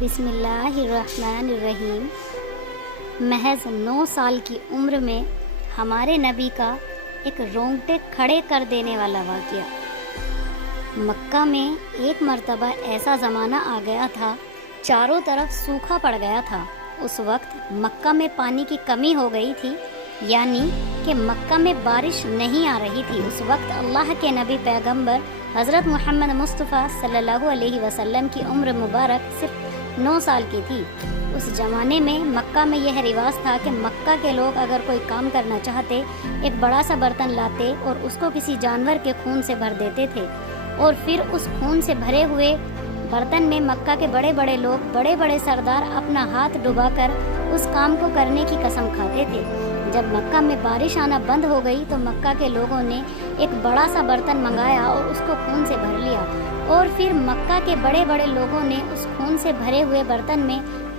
بسم اللہ الرحمن الرحیم۔ محض 9 سال کی عمر میں ہمارے نبی کا ایک رونگٹے کھڑے کر دینے والا واقعہ۔ مکہ میں ایک مرتبہ ایسا زمانہ آ گیا تھا، چاروں طرف سوکھا پڑ گیا تھا۔ اس وقت مکہ میں پانی کی کمی ہو گئی تھی، یعنی کہ مکہ میں بارش نہیں آ رہی تھی۔ اس وقت اللہ کے نبی پیغمبر حضرت محمد مصطفیٰ صلی اللہ علیہ وسلم کی عمر مبارک صرف 9 سال کی تھی۔ اس زمانے میں مکہ میں یہ رواج تھا کہ مکہ کے لوگ اگر کوئی کام کرنا چاہتے، ایک بڑا سا برتن لاتے اور اس کو کسی جانور کے خون سے بھر دیتے تھے، اور پھر اس خون سے بھرے ہوئے برتن میں مکہ کے بڑے بڑے لوگ، بڑے بڑے سردار اپنا ہاتھ ڈبا کر اس کام کو کرنے کی قسم کھاتے تھے۔ جب مکہ میں بارش آنا بند ہو گئی تو مکہ کے لوگوں نے ایک بڑا سا برتن منگایا اور اس کو خون سے بھر لیا، اور پھر مکہ کے بڑے بڑے لوگوں نے اس خون سے بھرے ہوئے برتن میں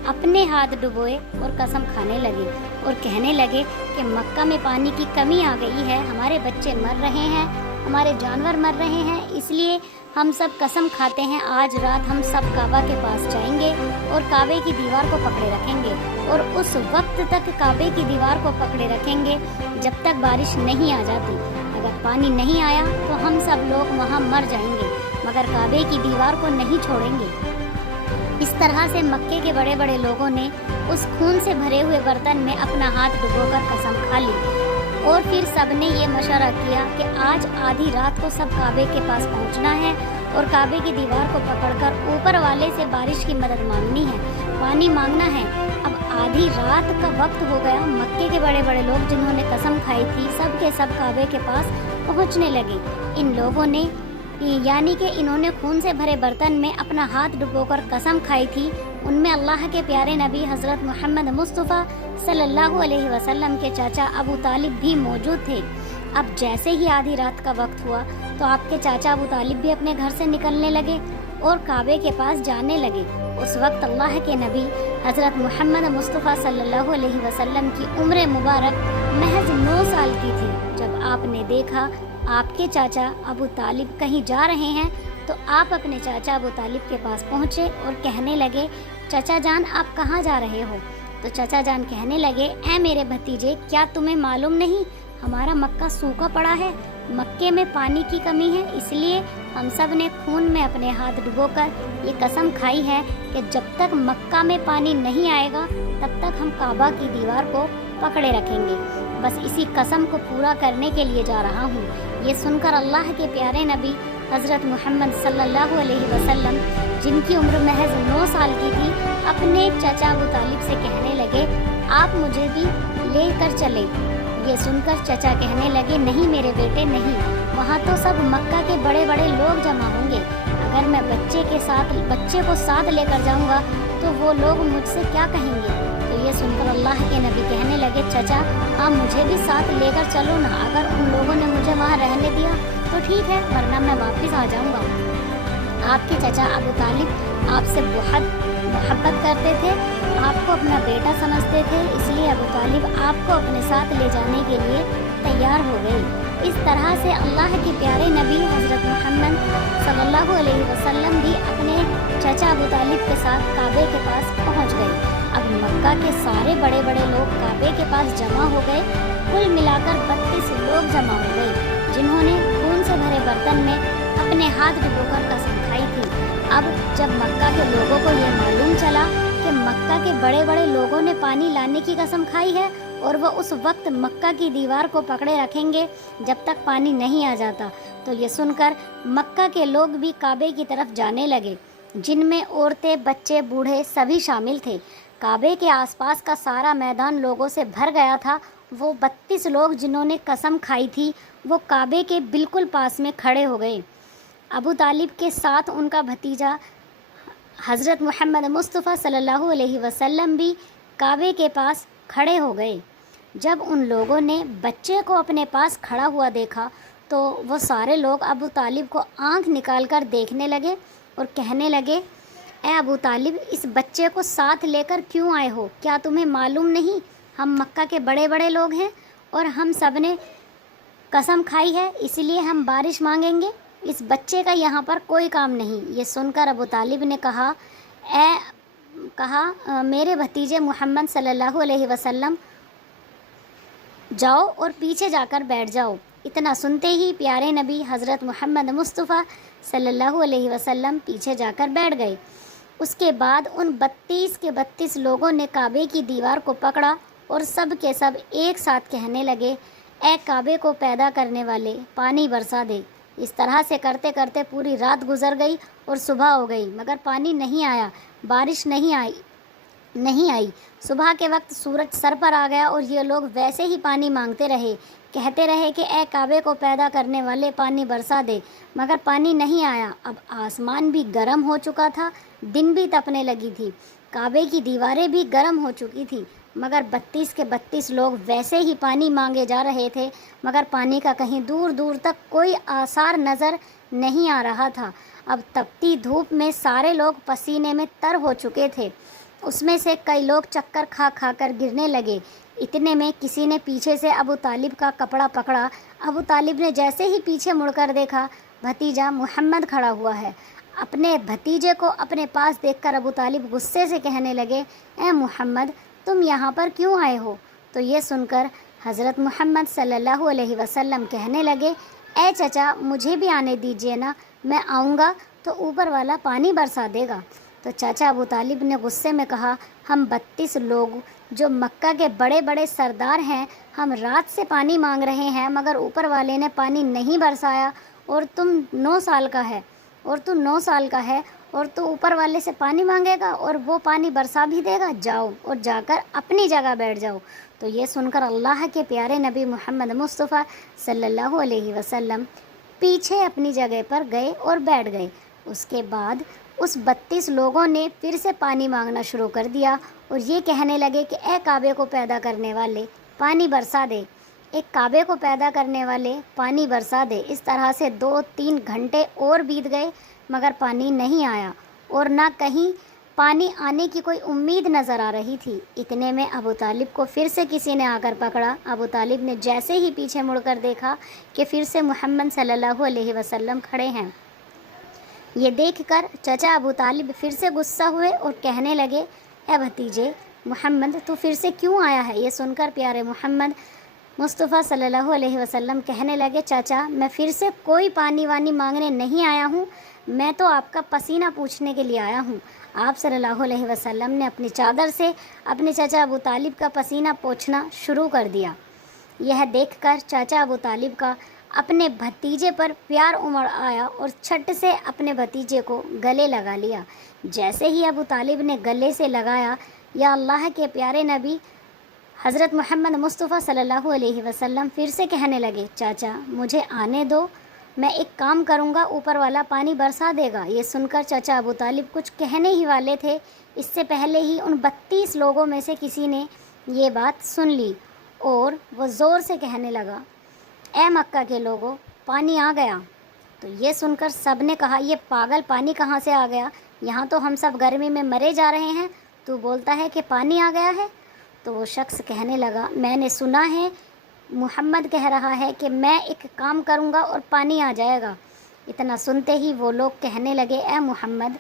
اپنے ہاتھ ڈبوئے اور قسم کھانے لگے اور کہنے لگے کہ مکہ میں پانی کی کمی آ گئی ہے، ہمارے بچے مر رہے ہیں، ہمارے جانور مر رہے ہیں، اس لیے ہم سب قسم کھاتے ہیں آج رات ہم سب کعبہ کے پاس جائیں گے اور کعبے کی دیوار کو پکڑے رکھیں گے، اور اس وقت تک کعبے کی دیوار کو پکڑے رکھیں گے جب تک بارش نہیں آ جاتی۔ اگر پانی نہیں آیا تو ہم سب لوگ وہاں مر جائیں گے، مگر کعبے کی دیوار کو نہیں چھوڑیں گے۔ اس طرح سے مکے کے بڑے بڑے لوگوں نے اس خون سے بھرے ہوئے برتن میں اپنا ہاتھ ڈبو کر قسم کھا لی، اور پھر سب نے یہ مشورہ کیا کہ آج آدھی رات کو سب کعبے کے پاس پہنچنا ہے اور کعبے کی دیوار کو پکڑ کر اوپر والے سے بارش کی مدد مانگنی ہے، پانی مانگنا ہے۔ اب آدھی رات کا وقت ہو گیا، مکے کے بڑے بڑے لوگ جنہوں نے قسم کھائی تھی سب کے سب کعبے کے پاس پہنچنے لگے۔ ان لوگوں نے یعنی کہ انہوں نے خون سے بھرے برتن میں اپنا ہاتھ ڈبو کر قسم کھائی تھی، ان میں اللہ کے پیارے نبی حضرت محمد مصطفیٰ صلی اللہ علیہ وسلم کے چاچا ابو طالب بھی موجود تھے۔ اب جیسے ہی آدھی رات کا وقت ہوا تو آپ کے چاچا ابو طالب بھی اپنے گھر سے نکلنے لگے اور کعبے کے پاس جانے لگے۔ اس وقت اللہ کے نبی حضرت محمد مصطفیٰ صلی اللہ علیہ وسلم کی عمر مبارک محض 9 سال کی تھی۔ جب آپ نے دیکھا آپ کے چاچا ابو طالب کہیں جا رہے ہیں تو آپ اپنے چاچا ابو طالب کے پاس پہنچے اور کہنے لگے، چچا جان آپ کہاں جا رہے ہو؟ تو چچا جان کہنے لگے، اے میرے بھتیجے، کیا تمہیں معلوم نہیں ہمارا مکہ سوکھا پڑا ہے، مکے میں پانی کی کمی ہے، اس لیے ہم سب نے خون میں اپنے ہاتھ ڈبو کر یہ قسم کھائی ہے کہ جب تک مکہ میں پانی نہیں آئے گا تب تک ہم کعبہ کی دیوار کو پکڑے رکھیں گے، بس اسی قسم کو پورا کرنے کے لیے جا رہا ہوں۔ یہ سن کر اللہ کے پیارے نبی حضرت محمد صلی اللہ علیہ وسلم، جن کی عمر محض 9 سال کی تھی، اپنے چچا ابو طالب سے کہنے لگے، آپ مجھے بھی لے کر چلے۔ یہ سن کر چچا کہنے لگے، نہیں میرے بیٹے نہیں، وہاں تو سب مکہ کے بڑے بڑے لوگ جمع ہوں گے، اگر میں بچے کو ساتھ لے کر جاؤں گا تو وہ لوگ مجھ سے کیا کہیں گے؟ تو یہ سن کر اللہ کے نبی کہنے لگے، چچا آپ مجھے بھی ساتھ لے کر چلو نا، اگر ان لوگوں نے مجھے وہاں رہنے دیا تو ٹھیک ہے، ورنہ میں واپس آ جاؤں گا۔ آپ کے چچا ابو طالب آپ سے بہت محبت کرتے تھے، آپ کو اپنا بیٹا سمجھتے تھے، اس لیے ابو طالب آپ کو اپنے ساتھ لے جانے کے لیے تیار ہو گئے۔ اس طرح سے اللہ کے پیارے نبی حضرت محمد صلی اللہ علیہ وسلم بھی اپنے چچا ابو طالب کے ساتھ کعبے کے پاس پہنچ گئے۔ اب مکہ کے سارے بڑے بڑے لوگ کعبے کے پاس جمع ہو گئے، کل ملا کر 32 لوگ جمع ہو گئے، جنہوں نے خون سے بھرے برتن میں اپنے ہاتھ ڈبو کر قسم کھائی تھی۔ اب جب مکہ کے لوگوں کو یہ معلوم چلا کہ مکہ کے بڑے بڑے لوگوں نے پانی لانے کی قسم کھائی ہے اور وہ اس وقت مکہ کی دیوار کو پکڑے رکھیں گے جب تک پانی نہیں آ جاتا، تو یہ سن کر مکہ کے لوگ بھی کعبے کی طرف جانے لگے، جن میں عورتیں، بچے، بوڑھے سبھی شامل تھے۔ کعبے کے آس پاس کا سارا میدان لوگوں سے بھر گیا تھا۔ وہ 32 لوگ جنہوں نے قسم کھائی تھی وہ کعبے کے بالکل پاس میں کھڑے ہو گئے۔ ابو طالب کے ساتھ ان کا بھتیجا حضرت محمد مصطفیٰ صلی اللہ علیہ وسلم بھی کعبے کے پاس کھڑے ہو گئے۔ جب ان لوگوں نے بچے کو اپنے پاس کھڑا ہوا دیکھا تو وہ سارے لوگ ابو طالب کو آنکھ نکال کر دیکھنے لگے اور کہنے لگے، اے ابو طالب، اس بچے کو ساتھ لے کر کیوں آئے ہو؟ کیا تمہیں معلوم نہیں ہم مکہ کے بڑے بڑے لوگ ہیں اور ہم سب نے قسم کھائی ہے، اس لیے ہم بارش مانگیں گے، اس بچے کا یہاں پر کوئی کام نہیں۔ یہ سن کر ابو طالب نے کہا، اے کہا میرے بھتیجے محمد صلی اللہ علیہ وسلم جاؤ اور پیچھے جا کر بیٹھ جاؤ۔ اتنا سنتے ہی پیارے نبی حضرت محمد مصطفیٰ صلی اللہ علیہ وسلم پیچھے جا کر بیٹھ گئے۔ اس کے بعد ان 32 کے 32 لوگوں نے کعبے کی دیوار کو پکڑا اور سب کے سب ایک ساتھ کہنے لگے، اے کعبے کو پیدا کرنے والے، پانی برسا دے۔ اس طرح سے کرتے کرتے پوری رات گزر گئی اور صبح ہو گئی، مگر پانی نہیں آیا، بارش نہیں آئی۔ صبح کے وقت سورج سر پر آ گیا اور یہ لوگ ویسے ہی پانی مانگتے رہے، کہتے رہے کہ اے کعبے کو پیدا کرنے والے، پانی برسا دے، مگر پانی نہیں آیا۔ اب آسمان بھی گرم ہو چکا تھا، دن بھی تپنے لگی تھی، کعبے کی دیواریں بھی گرم ہو چکی تھی، مگر 32 کے 32 لوگ ویسے ہی پانی مانگے جا رہے تھے، مگر پانی کا کہیں دور دور تک کوئی آثار نظر نہیں آ رہا تھا۔ اب تپتی دھوپ میں سارے لوگ پسینے میں تر ہو چکے تھے، اس میں سے کئی لوگ چکر کھا کھا کر گرنے لگے۔ اتنے میں کسی نے پیچھے سے ابو طالب کا کپڑا پکڑا۔ ابو طالب نے جیسے ہی پیچھے مڑ کر دیکھا، بھتیجا محمد کھڑا ہوا ہے۔ اپنے بھتیجے کو اپنے پاس دیکھ کر ابو طالب غصے سے کہنے لگے، اے محمد، تم یہاں پر کیوں آئے ہو؟ تو یہ سن کر حضرت محمد صلی اللہ علیہ وسلم کہنے لگے، اے چچا، مجھے بھی آنے دیجیے نا، میں آؤں گا تو اوپر والا پانی برسا دے گا۔ تو چاچا ابو طالب نے غصے میں کہا، ہم 32 لوگ جو مکہ کے بڑے بڑے سردار ہیں، ہم رات سے پانی مانگ رہے ہیں، مگر اوپر والے نے پانی نہیں برسایا، اور تم 9 سال کا ہے اور تو اوپر والے سے پانی مانگے گا اور وہ پانی برسا بھی دے گا، جاؤ اور جا کر اپنی جگہ بیٹھ جاؤ۔ تو یہ سن کر اللہ کے پیارے نبی محمد مصطفیٰ صلی اللہ علیہ وسلم پیچھے اپنی جگہ پر گئے اور بیٹھ گئے۔ اس کے بعد اس 32 لوگوں نے پھر سے پانی مانگنا شروع کر دیا اور یہ کہنے لگے کہ اے کعبے کو پیدا کرنے والے، پانی برسا دے، ایک کعبے کو پیدا کرنے والے، پانی برسا دے۔ اس طرح سے 2-3 گھنٹے اور بیت گئے، مگر پانی نہیں آیا اور نہ کہیں پانی آنے کی کوئی امید نظر آ رہی تھی۔ اتنے میں ابو طالب کو پھر سے کسی نے آ کر پکڑا۔ ابو طالب نے جیسے ہی پیچھے مڑ کر دیکھا کہ پھر سے محمد صلی اللہ علیہ وسلم کھڑے ہیں۔ یہ دیکھ کر چچا ابو طالب پھر سے غصہ ہوئے اور کہنے لگے، اے بھتیجے محمد، تو پھر سے کیوں آیا ہے؟ یہ سن کر پیارے محمد مصطفیٰ صلی اللہ علیہ وسلم کہنے لگے، چاچا، میں پھر سے کوئی پانی وانی مانگنے نہیں آیا ہوں، میں تو آپ کا پسینہ پوچھنے کے لیے آیا ہوں۔ آپ صلی اللہ علیہ وسلم نے اپنی چادر سے اپنے چچا ابو طالب کا پسینہ پوچھنا شروع کر دیا۔ یہ دیکھ کر چاچا ابو طالب کا اپنے بھتیجے پر پیار امڑ آیا اور چھٹ سے اپنے بھتیجے کو گلے لگا لیا۔ جیسے ہی ابو طالب نے گلے سے لگایا، یا اللہ کے پیارے نبی حضرت محمد مصطفیٰ صلی اللہ علیہ وسلم پھر سے کہنے لگے، چاچا مجھے آنے دو، میں ایک کام کروں گا، اوپر والا پانی برسا دے گا۔ یہ سن کر چچا ابو طالب کچھ کہنے ہی والے تھے، اس سے پہلے ہی ان 32 لوگوں میں سے کسی نے یہ بات سن لی اور وہ زور سے کہنے لگا، اے مکہ کے لوگوں، پانی آ گیا۔ تو یہ سن کر سب نے کہا، یہ پاگل پانی کہاں سے آ گیا؟ یہاں تو ہم سب گرمی میں مرے جا رہے ہیں، تو بولتا ہے کہ پانی آ گیا ہے۔ تو وہ شخص کہنے لگا، میں نے سنا ہے محمد کہہ رہا ہے کہ میں ایک کام کروں گا اور پانی آ جائے گا۔ اتنا سنتے ہی وہ لوگ کہنے لگے، اے محمد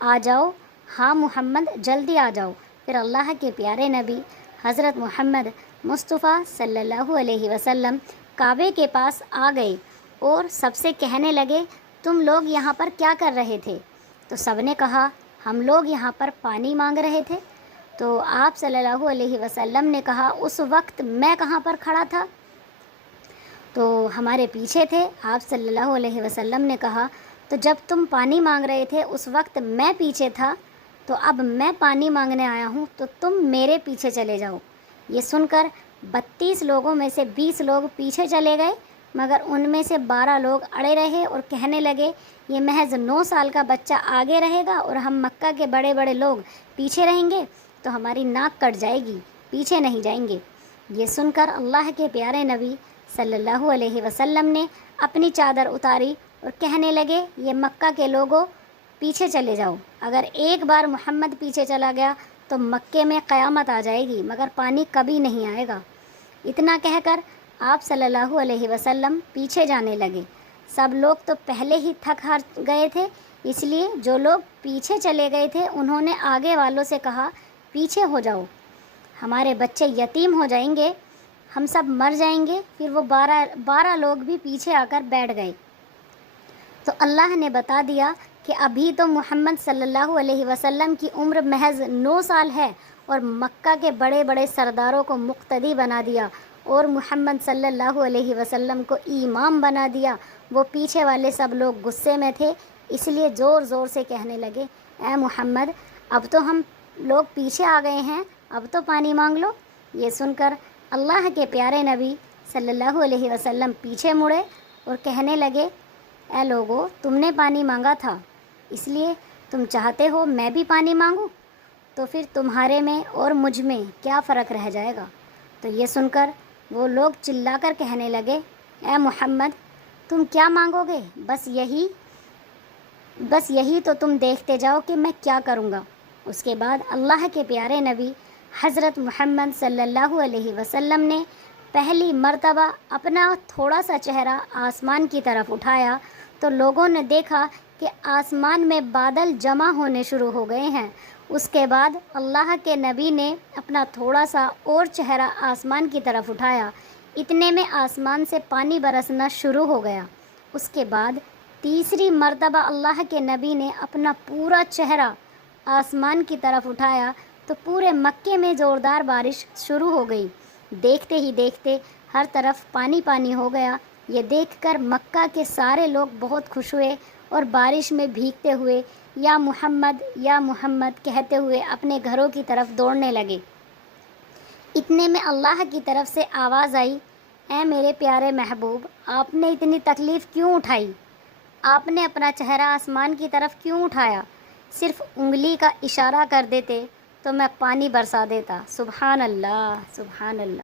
آ جاؤ، ہاں محمد جلدی آ جاؤ۔ پھر اللہ کے پیارے نبی حضرت محمد مصطفیٰ صلی اللہ علیہ وسلم کعبے کے پاس آ گئے اور سب سے کہنے لگے، تم لوگ یہاں پر کیا کر رہے تھے؟ تو سب نے کہا، ہم لوگ یہاں پر پانی مانگ رہے تھے۔ تو آپ صلی اللہ علیہ وسلم نے کہا، اس وقت میں کہاں پر کھڑا تھا؟ تو ہمارے پیچھے تھے۔ آپ صلی اللہ علیہ وسلم نے کہا، تو جب تم پانی مانگ رہے تھے اس وقت میں پیچھے تھا، تو اب میں پانی مانگنے آیا ہوں تو تم میرے پیچھے چلے جاؤ۔ یہ سن کر 32 لوگوں میں سے 20 لوگ پیچھے چلے گئے، مگر ان میں سے 12 لوگ اڑے رہے اور کہنے لگے، یہ محض 9 سال کا بچہ آگے رہے گا اور ہم مکہ کے بڑے بڑے لوگ پیچھے رہیں گے تو ہماری ناک کٹ جائے گی، پیچھے نہیں جائیں گے۔ یہ سن کر اللہ کے پیارے نبی صلی اللہ علیہ وسلم نے اپنی چادر اتاری اور کہنے لگے، یہ مکہ کے لوگوں پیچھے چلے جاؤ، اگر ایک بار محمد پیچھے چلا گیا تو مکے میں قیامت آ جائے گی، مگر پانی کبھی نہیں آئے گا۔ اتنا کہہ کر آپ صلی اللہ علیہ وسلم پیچھے جانے لگے۔ سب لوگ تو پہلے ہی تھک ہار گئے تھے، اس لیے جو لوگ پیچھے چلے گئے تھے انہوں نے آگے والوں سے کہا پیچھے ہو جاؤ، ہمارے بچے یتیم ہو جائیں گے، ہم سب مر جائیں گے۔ پھر وہ 12 لوگ بھی پیچھے آ کر بیٹھ گئے۔ تو اللہ نے بتا دیا کہ ابھی تو محمد صلی اللہ علیہ وسلم کی عمر محض 9 سال ہے، اور مکہ کے بڑے بڑے سرداروں کو مقتدی بنا دیا اور محمد صلی اللہ علیہ وسلم کو امام بنا دیا۔ وہ پیچھے والے سب لوگ غصے میں تھے، اس لیے زور زور سے کہنے لگے اے محمد، اب تو ہم لوگ پیچھے آ گئے ہیں، اب تو پانی مانگ لو۔ یہ سن کر اللہ کے پیارے نبی صلی اللہ علیہ وسلم پیچھے مڑے اور کہنے لگے اے لوگو، تم نے پانی مانگا تھا، اس لیے تم چاہتے ہو میں بھی پانی مانگوں، تو پھر تمہارے میں اور مجھ میں کیا فرق رہ جائے گا؟ تو یہ سن کر وہ لوگ چلا کر کہنے لگے اے محمد، تم کیا مانگو گے؟ بس یہی تو تم دیکھتے جاؤ کہ میں کیا کروں گا۔ اس کے بعد اللہ کے پیارے نبی حضرت محمد صلی اللہ علیہ وسلم نے پہلی مرتبہ اپنا تھوڑا سا چہرہ آسمان کی طرف اٹھایا تو لوگوں نے دیکھا کہ آسمان میں بادل جمع ہونے شروع ہو گئے ہیں۔ اس کے بعد اللہ کے نبی نے اپنا تھوڑا سا اور چہرہ آسمان کی طرف اٹھایا، اتنے میں آسمان سے پانی برسنا شروع ہو گیا۔ اس کے بعد تیسری مرتبہ اللہ کے نبی نے اپنا پورا چہرہ آسمان کی طرف اٹھایا تو پورے مکے میں زوردار بارش شروع ہو گئی۔ دیکھتے ہی دیکھتے ہر طرف پانی پانی ہو گیا۔ یہ دیکھ کر مکہ کے سارے لوگ بہت خوش ہوئے اور بارش میں بھیگتے ہوئے یا محمد کہتے ہوئے اپنے گھروں کی طرف دوڑنے لگے۔ اتنے میں اللہ کی طرف سے آواز آئی اے میرے پیارے محبوب، آپ نے اتنی تکلیف کیوں اٹھائی؟ آپ نے اپنا چہرہ آسمان کی طرف کیوں اٹھایا؟ صرف انگلی کا اشارہ کر دیتے تو میں پانی برسا دیتا۔ سبحان اللہ، سبحان اللہ۔